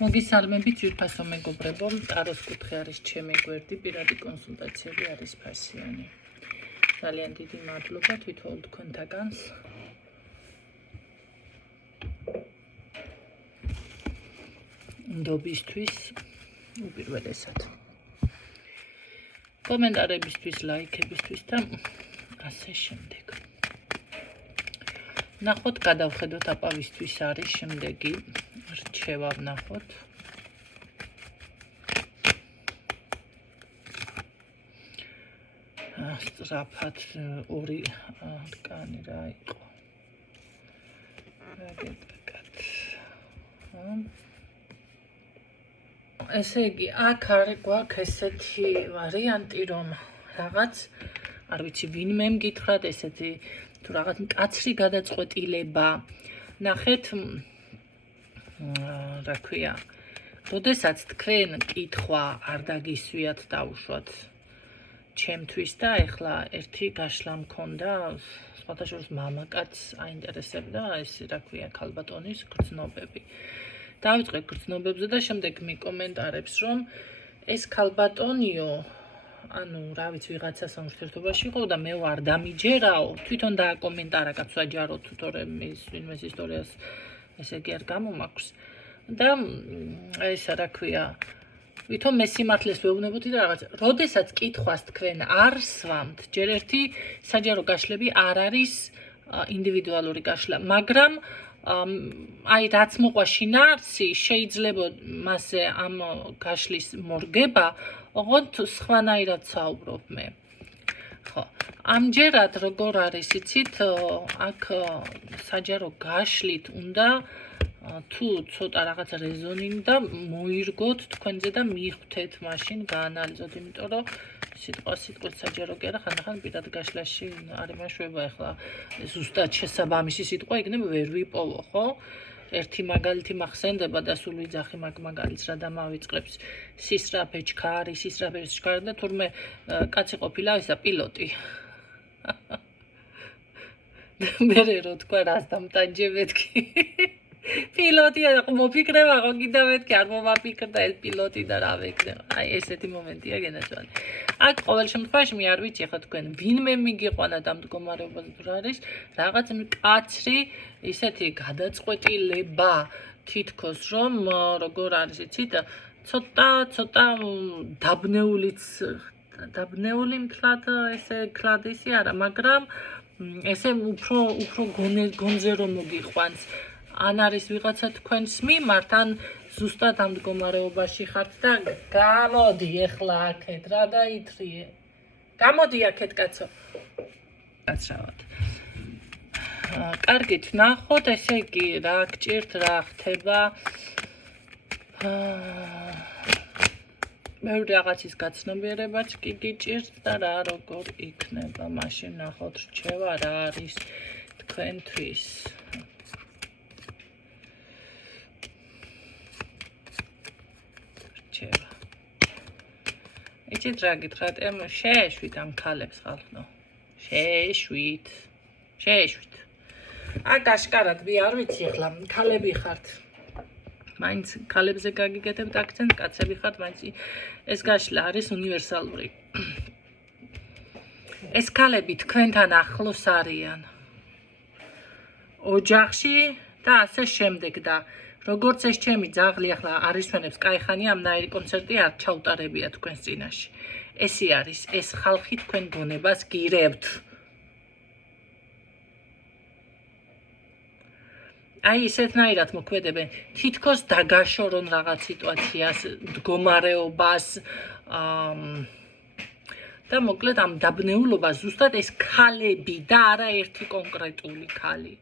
მოგესალმებით ძვირფასო მეგობრებო, ტაროს კუთხე არის ჩემი გვერდი, პირადი კონსულტაციები არის ფასიანი. ძალიან დიდი მადლობა თვითონ თქვენთაგანს. ნდობისთვის უპირველესად. კომენტარებისთვის, ლაიქებისთვის და ასე შემდეგ. ნახოთ, გადავხედოთ აპავისთვის არის შემდეგი რჩევა ვნახოთ. სწრაფად ორი არკანი რა იყო. ესე იგი, აქ არის გვაქვს ესეთი ვარიანტი, რომ რაღაც, არ ვიცი, ვინმე მგითხრათ, ესეთი თუ რაღაც მკაცრი გადაწყვეტილება. ნახეთ, რა ქვია, როდესაც თქვენ კითხვა არ დაგისვიათ დაუშვათ ჩემთვის და ეხლა ერთი გაშლა მქონდა, სხვათა შორის მამაკაცს აინტერესებდა ეს რა ქვია ქალბატონის გრძნობები. დავიწყე გრძნობებზე და შემდეგ მიკომენტარებს, რომ ეს ქალბატონიო, ანუ რა ვიცი, ვიღაცას ურთიერთობაში იყო და მე ვარ დამიჯერაო, თვითონ დააკომენტარა კაცსა ჯაროთ, თორემ ის ვინმეს ისტორიას ესე იგი არ გამომაქვს. და ესა რა ქვია, ვითომ მე სიმართლეს ვეუბნებოდი და რაღაც, როდესაც კითხვას თქვენ არ სვამთ, ჯერ ერთი საჯარო გაშლები არ არის ინდივიდუალური გაშლა, მაგრამ აი რაც მოყვა შინაარსი, შეიძლება მასზე ამ გაშლის მორგება, ოღონდ სხვანაირად საუბრობ მე. ხო, ამჯერად როგორ არის, იცით, აქ საჯარო გაშლით უნდა თუ ცოტა რაღაც რეზონინდა მოირგოთ თქვენზე და მიხვდეთ მაშინ გაანალიზოთ, იმიტომ რომ სიტყვით საჯარო კი არა, ხანდახან პირად გაშლაში არ იმაშვება, ახლა ზუსტად შესაბამისი სიტყვა იქნება ვერ ვიპოვო, ხო? ერთი მაგალითი მახსენდება და სულ ვიძახი მაგ მაგალითს რა დამავიწყებს სისრაფე ჩქარი და თურმე კაცი ყოფილა ისა პილოტი. მერე რო თქვა რას დამტანჯებეთკი. პილოტი არ მოფიქრება, ხო კიდევ მეთქი არ მომაფიქრდა ეს პილოტი და რა ვეკნება. აი ესეთი მომენტია გენაძვანი. აქ ყოველ შემთხვევაში მე არ ვიცი, ხა თქვენ ვინმე მიგიყვანა ამ მდგომარეობაზე თუ არის, რაღაც მკაცრი ისეთი გადაწყვეტილება თითქოს რომ როგორ არის, იცით, ცოტა დაბნეული მთლად ესე კლადისი არა, მაგრამ ესე უფრო გონზე რომ მოგიყვანს. ან არის ვიღაცა თქვენს მიმართ, ან ზუსტად ამ მდგომარეობაში ხართ და გამოდი ეხლა აქეთ რა დაითრიე. გამოდი აქეთ კაცო. კაცრავად. კარგით, ნახოთ, ესე იგი, რა გჭირთ, რა ხდება. მეორე რაღაცის გაცნობიერებაც კი გიჭირთ და რა როგორ იქნება. მაშინ ნახოთ რჩევა რა არის თქვენთვის. იცით რა გითხრათ, შეეშვით ამ ქალებს ხალხო. შეეშვით. აქ აშკარად არ ვიცი ახლა ქალები ხართ. მაინც ქალებზე გაგიგეთებთ აქცენტ, კაცები ხართ, მაინც ეს გაშლა არის უნივერსალური. ეს ქალები თქვენთან ახლოს არიან. ოჯახში და ასე შემდეგ და როგორც ეს ჩემი ძაღლი ახლა არისვენებს კაიხანი ამნაირი კონცერტი არ ჩაუტარებია თქვენს წინაშე. ესე არის, ეს ხალხი თქვენ გონებას გირებთ. აი ისეთნაირად მოქმედებენ, თითქოს დაგაშორონ რაღაც სიტუაციას, მდგომარეობას და მოკლედ ამ დაბნეულობას ზუსტად ეს ქალები და არა ერთი კონკრეტული ქალი.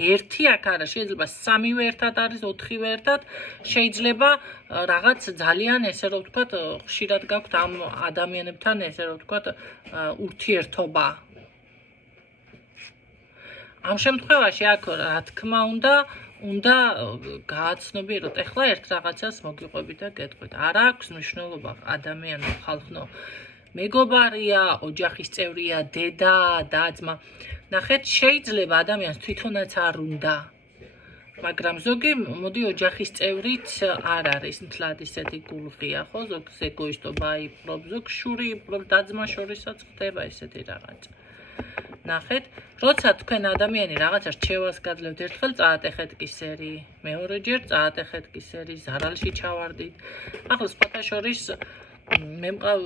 ერთი აქ არა, შეიძლება სამივე ერთად არის, ოთხივე ერთად, შეიძლება რაღაც ძალიან ესე რომ ვთქვათ, ხშირად გაქვთ ამ ადამიანებთან ესე რომ ვთქვათ, ურთიერთობა. ამ შემთხვევაში აქ რა თქმა უნდა გააცნობიეროთ. ეხლა ერთ რაღაცას მოგიყვებით და გეტყვით. არ აქვს მნიშვნელობა ადამიანო, ხალხო. მეგობარია, ოჯახის წევრია, დედა, და-ძმა. ნახეთ, შეიძლება ადამიანს თვითონაც არ უნდა მაგრამ ზოგი მოდი ოჯახის წევრიც არ არის მთლად ისეთი გულღია, ხო? ზოგს ეგოისტობა აიპყრობს, ზოგს შური იპყრობს, და-ძმა შორისაც ხდება ესეთი რაღაცა. ნახეთ, როცა თქვენ ადამიანი რაღაცა რჩევას გაძლევთ, ერთხელ წაატეხეთ კისერი, მეორეჯერ წაატეხეთ კისერი, ზარალში ჩავარდით. ახლა სხვათა შორის მე მყავ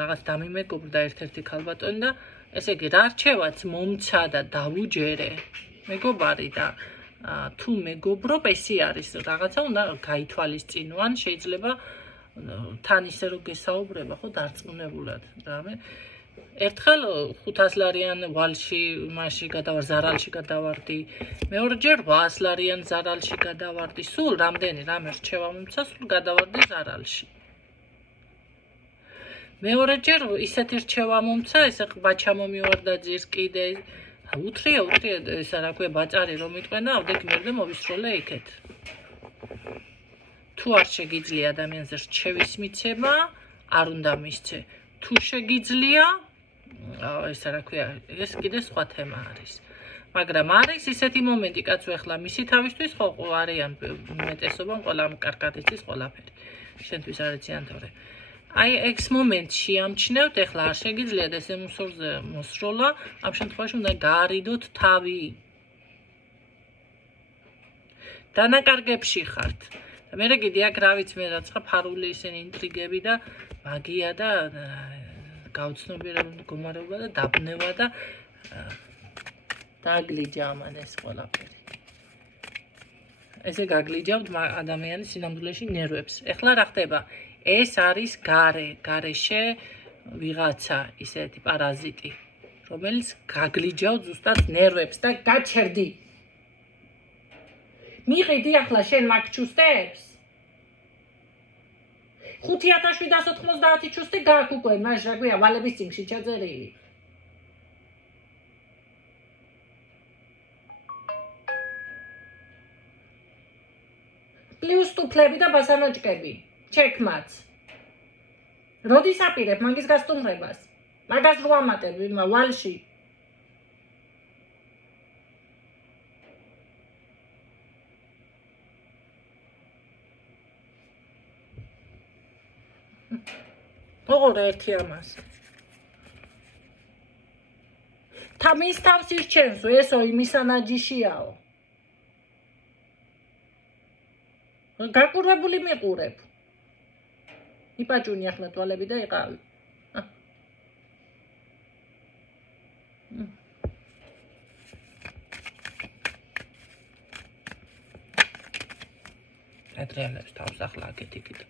რაღაც დამიმეგობრდა ერთ-ერთი ქალბატონი და ესე იგი რა რჩევაც მომცა და დავუჯერე მეგობარი და თუ მეგობრობ ესე არის რაღაცა უნდა გაითვალისწინო ან შეიძლება თან ისე რომ გესაუბრება ხო დარწმუნებულად რამე ერთხელ 500 ლარიან ვალში მასში ზარალში გადავარდი მეორეჯერ 800 ლარიან ზარალში გადავარდი სულ რამდენი რამე რჩევა მომცა სულ გადავარდი ზარალში მეორეჯერ ისეთი რჩევა მომცა ესე ყბაჩა მომივარდა ძირს კიდე უთრია ესა რა ქვია ბაწარი რომ მიტყვენა ავდექ მერდე მოვისროლე იქეთ თუ არ შეგიძლია ადამიანს რჩევის მიცემა არ უნდა მისცე თუ შეგიძლია ესა რა ქვია ეს კიდე სხვა თემა არის მაგრამ არის ისეთი მომენტი კაცო ახლა მისი თავისთვის ხო არიან უმეტესობა ყველა კარგად იცის ყველაფერი შენთვის არ იციან თორე აი ეს მომენტში ამჩნევთ ახლა არ შეგიძლიათ ეს ემუსორზე მოსროლა ამ შემთხვევაში უნდა გაარიდოთ თავი დანაკარგებში ხართ და მე კიდე აქ რა ვიცი მე რაცა ფარული ისინი ინტრიგები და მაგია და გაუცნობიერება მდგომარეობა და დაბნევა და დაგლიჯა ამან ეს ყველაფერი ესე გაგლიჯავთ ადამიანის სინამდვილეში ნერვებს ახლა რა ხდება ეს არის გარეშე ვიღაცა ისეთი პარაზიტი რომელიც გაგლიჯავს ზუსტად ნერვებს და გაჩერდი მიყიდი ახლა შენ მაგ ჩუსტებს 5790 ჩუსტი გაქვს უკვე მაშ რა ქვია ვალების წინში ჩაწერილი პლუს ტუფლები და ბასანოჭკები ჩეკმაც როდის აპირებ მაგის გასტუმრებას მაგას რო ამატებ ვალში ოღონდ ერთი ამას თამის თავს ირჩენსო ესო იმისანაჯიშიაო გაკურვებული მიყურებ იპაჭუნი ახლა თვალები და იყავი ატრიალებს თავს ახლა აკეთიკით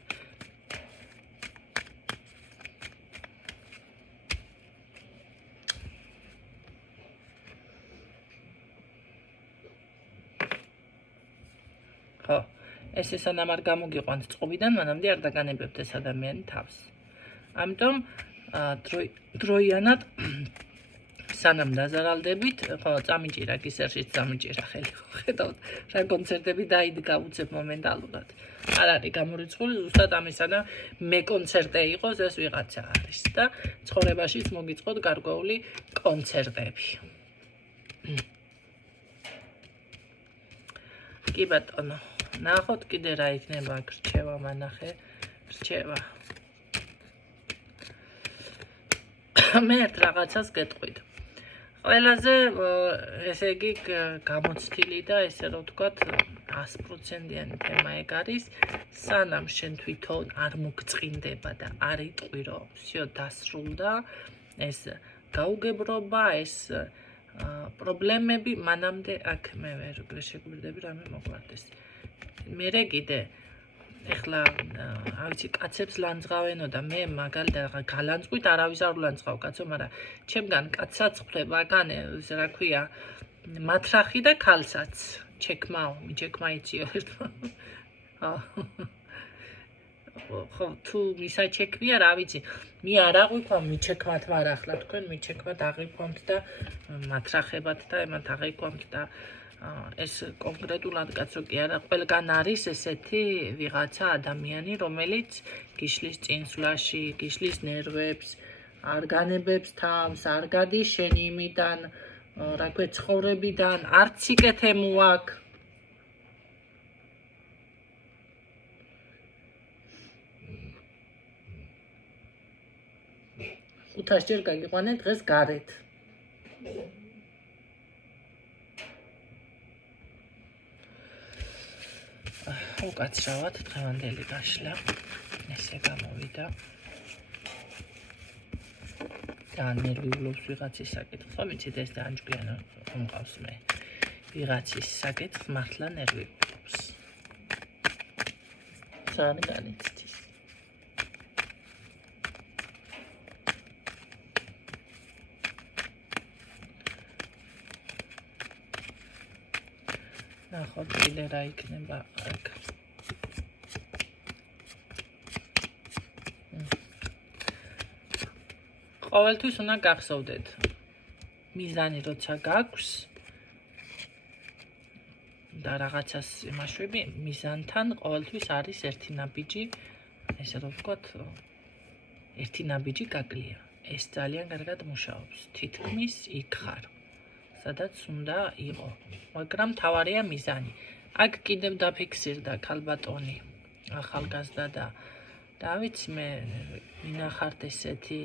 ხო ეს სანამ არ გამოგიყვანთ წყობიდან, მანამდე არ დაგანებებთ ეს ადამიანი თავს. ამიტომ დროიანად სანამ დაზარალდებით, ხო, წამიჭირა კისერშიც წამიჭირა ხელი, ხედავთ, რა კონცერტები დაიდგა უცებ მომენტალურად. არ არის გამორიცხული, ზუსტად ამისადა მე კონცერტე იყოს, ეს ვიღაცა არის და ცხოვრებაშიც მოგიწყოთ გარკვეული კონცერტები. კი ბატონო ნახოთ კიდე რა იქნება აქ რჩევა მანახე რჩევა მე ერთ რაღაცას გეტყვით ყველაზე ესე იგი გამოცდილი და ესე რომ ვთქვათ 100%-იანი თემა ეგ არის სანამ შენ თვითონ არ მოგწყინდება და არ იტყვი რომ всё დასრულდა ეს გაუგებრობა ეს პრობლემები მანამდე აქ მე ვერ შეგვირდები რამე მოგვარდეს მერე კიდე ეხლა არ ვიცი კაცებს ლანძღავენო და მე მაგალითად გალანძღვით არავის არ ვლანძღავ კაცო მაგრამ ჩემგან კაცსაც ხვდება განე ეს რა ქვია მათრახი და ქალსაც ჩეკმაო მიჩეკმა იციო ერთმა ხო თუ მისაჩექმია რა ვიცი მე არ აღვიქვა მიჩეკმათ მაგრამ ახლა თქვენ მიჩეკმათ აღიქვამთ და მათრახებად და ემათ აღიქვამთ და ეს კონკრეტულად კაცო კი არა ყველგან არის ესეთი ვიღაცა ადამიანი რომელიც გიშლის წინსვლაში გიშლის ნერვებს არ განებებს თავს არ გადის შენი იმიდან რა ქვია ცხოვრებიდან არც სიკეთე მოაქვს 500-ჯერ გაგიყვანე დღეს გარეთ. უკაცრავად დღევანდელი გაშლა ესე გამოვიდა. ძალიან ნერვიულობს ვიღაცის საკითხს, ხო ვიცით ეს ძალიან ჭკვიანი მომყავს მე. ვიღაცის საკითხს მართლა ნერვიულობს. ძალიან განიცდის. ნახოთ კიდე რა იქნება აქ. ყოველთვის უნდა გახსოვდეთ მიზანი როცა გაქვს და რაღაცას იმაშვები მიზანთან ყოველთვის არის ერთი ნაბიჯი ესე რომ ვთქვათ ერთი ნაბიჯი გაკლია ეს ძალიან კარგად მუშაობს თითქმის იქ ხარ სადაც უნდა იყო მაგრამ თავარია მიზანი აქ კიდევ დაფიქსირდა ქალბატონი ახალგაზრდა და დავით მე მინახართ ესეთი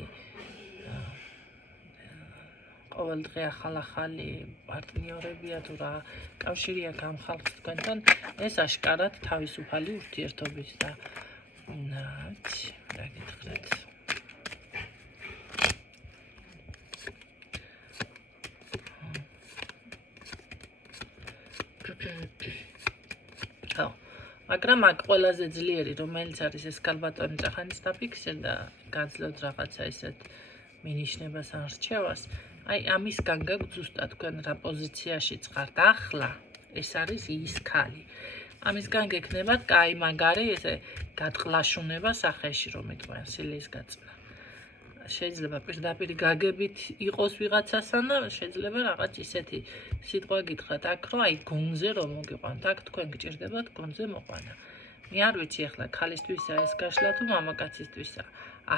ყოველდღე ახალი პარტნიორებია თუ რა კავშირია გამხალხს თქვენთან ეს აშკარად თავისუფალი ურთიერთობის და რა გითხრათ მაგრამ აქ ყველაზე ძლიერი რომელიც არის ეს ქალბატონი წახანის დაფიქსირდა გაძლევთ რაღაცა ესეთ მინიშნებას ან რჩევას აი ამისგან გაგვთ ზუსტად თქვენ რა პოზიციაშიც ხართ ახლა ეს არის ის ქალი ამისგან გექნებათ კაი მაგარი ესე გატყლაშუნება სახეში რომ იტყვიან სილის გაწნა შეიძლება პირდაპირ გაგებით იყოს ვიღაცასთან და შეიძლება რაღაც ისეთი სიტყვა გითხრათ აქ რომ აი გონზე რომ მოგიყვანთ აქ თქვენ გჭირდებათ გონზე მოყვანა მე არ ვიცი ახლა ქალისთვისა ეს გაშლა თუ მამაკაცისთვისა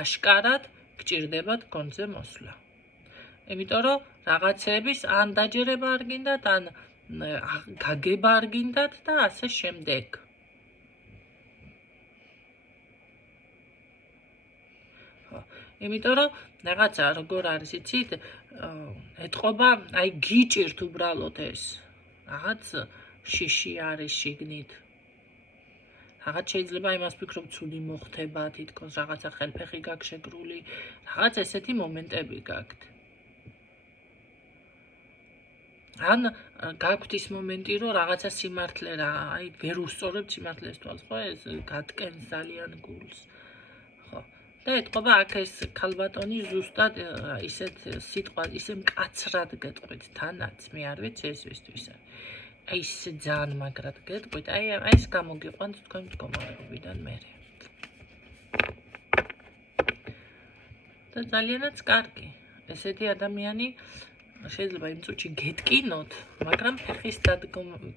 აშკარად გჭირდებათ გონზე მოსვლა იმიტომ რომ რაღაცეების ან დაჯერება არ გინდათ ან გაგება არ გინდათ და ასე შემდეგ იმიტომ რომ რაღაცა როგორ არის იცით ეთყობა აი გიჭირთ უბრალოდ ეს რაღაც შიში არის შიგნით რაღაც შეიძლება იმას ფიქრობ ცუდი მოხდება თითქოს რაღაცა ხელფეხი გაქვს შეგრული რაღაც ესეთი მომენტები გაქვთ ან გაქვთ ის მომენტი რომ რაღაცა სიმართლე რა აი ვერ უსწორებთ სიმართლეს თვალს ხო ეს გატკენს ძალიან გულს ხო და ეთყობა აქ ეს ქალბატონი ზუსტად ისეთ სიტყვა ისე მკაცრად გეტყვით თანაც მე არ ვიცი ეს ვისთვის აი ეს ძალიან მაგრად გეტყვით აი ეს გამოგიყვანთ თქვენ მდგომარეობიდან მერე და ძალიანაც კარგი ესეთი ადამიანი შეიძლება იმ წუთში გეტკინოთ მაგრამ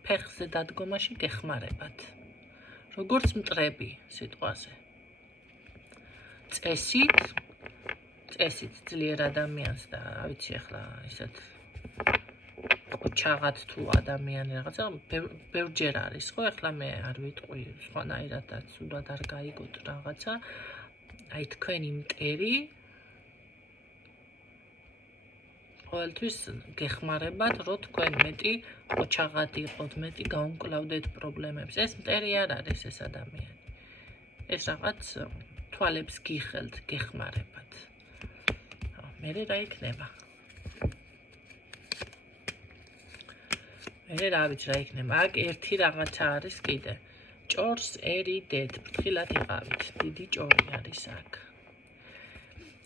ფეხზე დადგომაში გეხმარებათ როგორც მტრები სიტყვაზე წესით ძლიერ ადამიანს და ვიცი ახლა ისეთ ჩაღად თუ ადამიანი რაღაცა ბევრჯერ არის ხო ახლა მე არ ვიტყვი სხვანაირადაც უდად არ გაიგოთ რაღაცა აი თქვენი მტერი ყოველთვის გეხმარებათ რომ თქვენ მეტი ოჩაღად იყოთ მეტი გაუმკლავდეთ პრობლემებს ეს მტერი არ არის ეს ადამიანი ეს რაღაც თვალებს გიხელთ გეხმარებათ მერე რა იქნება მერე რა ვიცი რა იქნება აქ ერთი რაღაცა არის კიდე ჭორს ერიდეთ ფრთხილად იყავით დიდი ჭორი არის აქ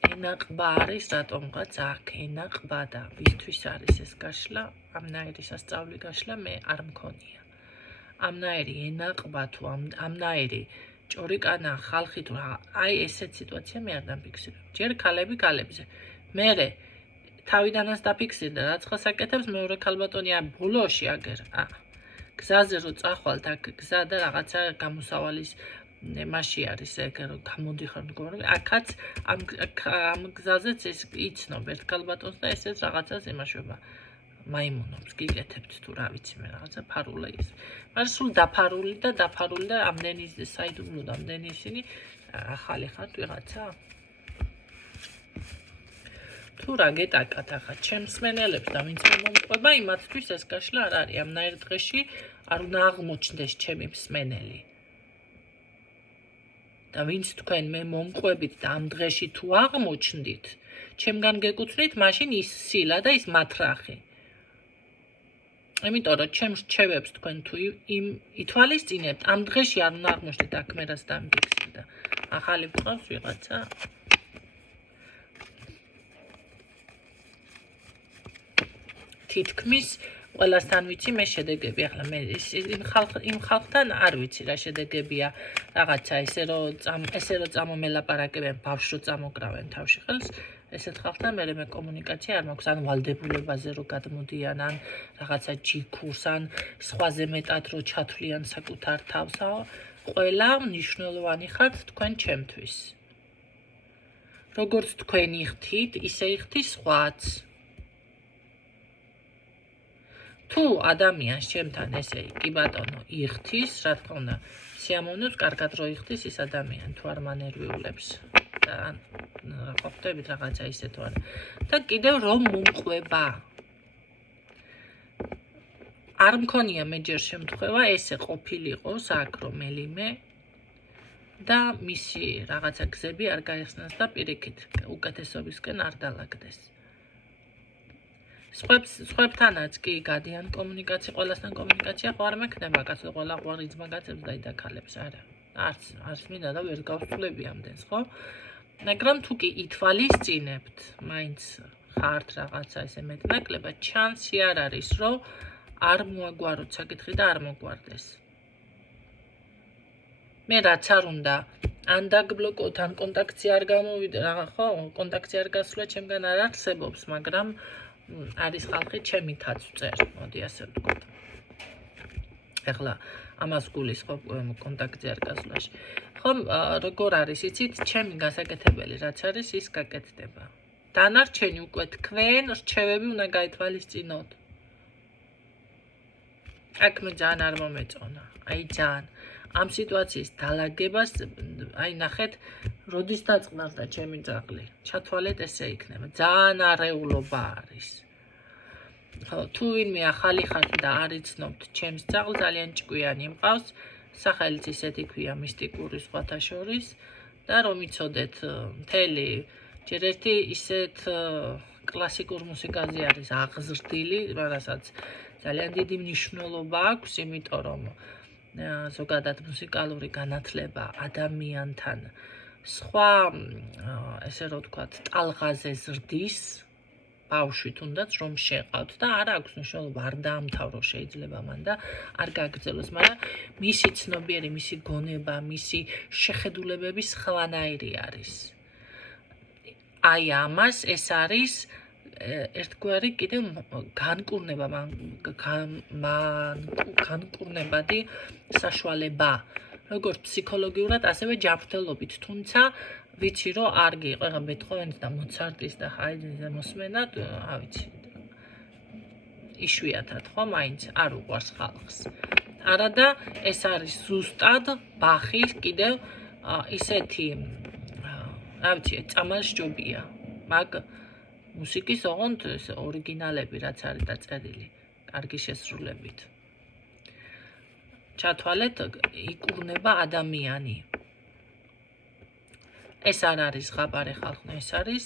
ენაყბა არის რატომღაც აქ ენაყბა და ვისთვის არის ეს გაშლა ამნაირი სასწაული გაშლა მე არ მქონია ამნაირი ენაყბა თუ ამნაირი ჭორიკანა ხალხი თუ აი ესეთ სიტუაცია მე არ დაფიქსირებ ჯერ ქალები ქალებზე მერე თავიდანაც დაფიქსირდა რაც ხასაკეთებს მეორე ქალბატონი ამ ბოლოში აგერ გზაზე რო წახვალთ აქ გზა და რაღაცა გამოსავალის მასში არის ეგ რომ გამოდიხარ მდგომარეობა აქაც ამ გზაზეც ეს იცნობ ერთ ქალბატონს და ესეც რაღაცას იმაშვება მაიმუნობს გიკეთებთ თუ რა ვიცი მე რაღაცა ფარულა ის მაგრამ სულ დაფარული და ამდენი საიდუმლო და ამდენი ისინი ახალი ხართ ვიღაცა თუ რა გეტაკათ ახლა ჩემს მსმენელებს და ვინც მომყვება, იმათთვის ეს გაშლა არ არის. ამნაირ დღეში არ უნდა აღმოჩნდეს ჩემი მსმენელი. და ვინც თქვენ მე მომყვებით და ამ დღეში თუ აღმოჩნდით, ჩემგან გეკუთვნით, მაშინ ის სილა და ის მათრახი. იმიტომ რომ ჩემს რჩევებს თქვენ თუ ითვალისწინებთ, ამ დღეში არ უნდა აღმოჩნდეთ აქ მე რას დამიგექსე და ახალი გვყავს ვიღაცა. თითქმის ყველასთან ვიცი მე შედეგები. ახლა მე იმ ხალხთან არ ვიცი რა შედეგებია. რაღაცა ესე რომ წამომელაპარაკებენ, ბავშვს რო წამოგრავენ თავში ხელს, ესეთ ხალხთან მე კომუნიკაცია არ მაქვს. ან ვალდებულებაზე რო გადმოდიან, ან რაღაცა ჯიქურს, ან სხვაზე მეტად რო ჩათვლიან საკუთარ თავს. ყველა მნიშვნელოვანი ხართ თქვენ ჩემთვის. როგორც თქვენ იხთით, ისე იხთის სხვაც. თუ ადამიანს ჩემთან ესე კი ბატონო იხთის, რა თქმა უნდა, სიამოვნებს კარგად რო იხთის ის ადამიანი, თუ არ მანერვიულებს და ყოფდებით რაღაცა ისე თუ არა. და კიდევ რომ მომყვება. არ მქონია მე ჯერ შემთხვევა ესე ყოფილიყო აქ რომ ელიმე და მისი რაღაცა გზები არ გაიხსნას და პირიქით უკეთესობისკენ არ დალაგდეს. სხვებთანაც კი გადიან კომუნიკაცია, ყველასთან კომუნიკაცია ხო არ მექნება, კაცო ყველა ყვარი ძმა კაცებს და იდაქალებს, არა. არც მინდა და ვერ გავსწულები ამდენს, ხო? მაგრამ თუ კი ითვალისწინებთ, მაინც ხართ რაღაცა ესე მეტნაკლებად, ჩანსი არ არის, რომ არ მოაგვაროთ საკითხი და არ მოგვარდეს. მე რაც არ უნდა, ან დაგბლოკოთ, ან კონტაქტი არ გამოვიდა, ხო, კონტაქტი არ გასვლა ჩემგან არ არსებობს, მაგრამ არის ხალხი ჩემითაც წერ, მოდი ასე ვთქვათ. ეხლა ამას გულისხმობ კონტაქტზე არ გასვლაში. ხომ როგორ არის, იცით, ჩემი გასაკეთებელი რაც არის, ის გაკეთდება. დანარჩენი უკვე თქვენ რჩევები უნდა გაითვალისწინოთ. აქ მე ძალიან არ მომეწონა, აი ძალიან. ამ სიტუაციის დალაგებას, აი ნახეთ, როდის დაწყნარდა ჩემი ძაღლი. ჩათვალეთ ესე იქნება. ძალიან არეულობა არის. ხო, თუ ვინმე ახალი ხართ და არ იცნობთ ჩემს ძაღლს, ძალიან ჭკვიანი მყავს, სახელიც ისეთი ქვია მისტიკური სხვათა შორის და რომ იცოდეთ მთელი ჯერ ერთი ისეთ კლასიკურ მუსიკაზე არის აღზრდილი, რასაც ძალიან დიდი მნიშვნელობა აქვს, იმიტომ რომ ზოგადად მუსიკალური განათლება ადამიანთან სხვა ესე რომ ვთქვათ, ტალღაზე ზრდის, ბავშვი თუნდაც რომ შეყავთ და არ აქვს მნიშვნელობა, არ დაამთავრო შეიძლება მან და არ გაგრძელოს, მაგრამ მისი ცნობიერი, მისი გონება, მისი შეხედულებები სხვანაირი არის. აი ამას ეს არის ერთგვარი კიდევ განკურნებადი საშუალება, როგორც ფსიქოლოგიურად, ასევე ჯანმრთელობით, თუმცა ვიცი რომ არ გიყვა ბეთჰოვენის და მოცარტის და ჰაიდნის მოსმენად, ავიცი. იშვიათად ხო, მაინც არ უყვარს ხალხს. არადა ეს არის ზუსტად ბახის კიდევ ისეთი, ავიცი, წამალსჯობია. მაგ მუსიკის ოღონდ ორიგინალები რაც არის დაწერილი, კარგი შესრულებით. ჩათვალეთ, იკურნება ადამიანი. ეს არ არის ზღაპარი ხალხი, ეს არის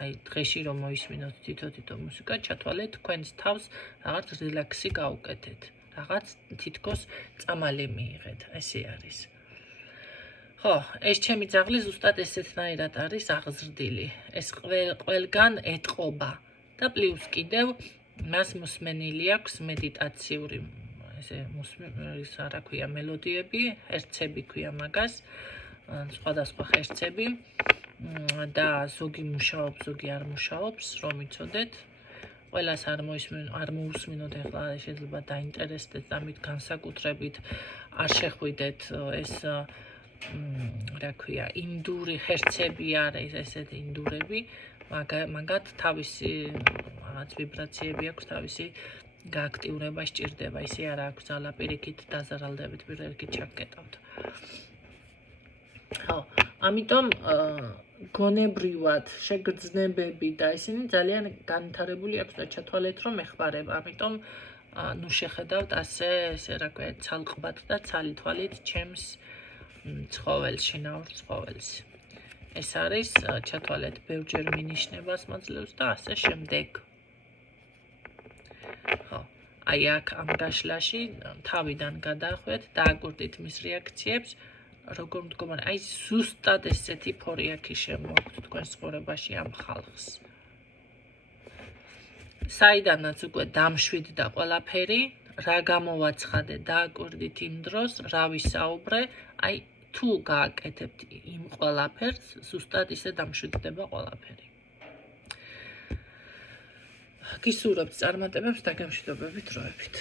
აი დღეში რომ მოისმინოთ თითო მუსიკა, ჩათვალეთ თქვენს თავს რაღაც რელაქსი გაუკეთეთ, რაღაც თითქოს წამალი მიიღეთ, ესე არის. ხო, ეს ჩემი ძაღლი ზუსტად ესეთნაირად არის აღზრდილი. ეს ყველგან ეტყობა და პლუს კიდევ მას მოსმენილი აქვს მედიტაციური ესე ის რა ქვია მელოდიები, ჰერცები ქვია მაგას, სხვადასხვა ჰერცები და ზოგი მუშაობს, ზოგი არ მუშაობს, რომ იცოდეთ. ყველას არ მოусმინოთ, ახლა შეიძლება დაინტერესდეთ და მით განსაკუთრებით არ შეხვიდეთ ეს რა ქვია, ინდური ჰერცები არის, ესეთი ინდურები, მაგათ თავისი რაღაც ვიბრაციები აქვს, თავისი გააქტიურება სჭირდება, ისე არ აქვს ძალა პირიქით დაზარალდებით, პირიქით ჩაგკეტავთ. ხო, ამიტომ გონებრივად შეგრძნებები და ისინი ძალიან განვითარებული აქვს და ჩათვალეთ რომ ეხმარება. ამიტომ ნუ შეხედავთ ასე რა ქვია ცალყბად და ცალი თვალით ჩემს ცხოველს, შინაურ ცხოველს. ეს არის ჩათვალეთ ბევრჯერ მინიშნებას მაძლევს და ასე შემდეგ. ხო, აი აქ ამ გაშლაში თავიდან გადაახვიეთ, დააკვირდით მის რეაქციებს, როგორ მდგომარე, აი ზუსტად ესეთი ფორიაქი შემოაქვთ თქვენ ცხოვრებაში ამ ხალხს. საიდანაც უკვე დამშვიდდა ყველაფერი, რა გამოვაცხადე, დააკვირდით იმ დროს, რა ვისაუბრე, აი თუ გააკეთებთ იმ ყველაფერს, ზუსტად ისე დამშვიდდება ყველაფერი. გისურვებთ წარმატებებს და გემშვიდობებით დროებით.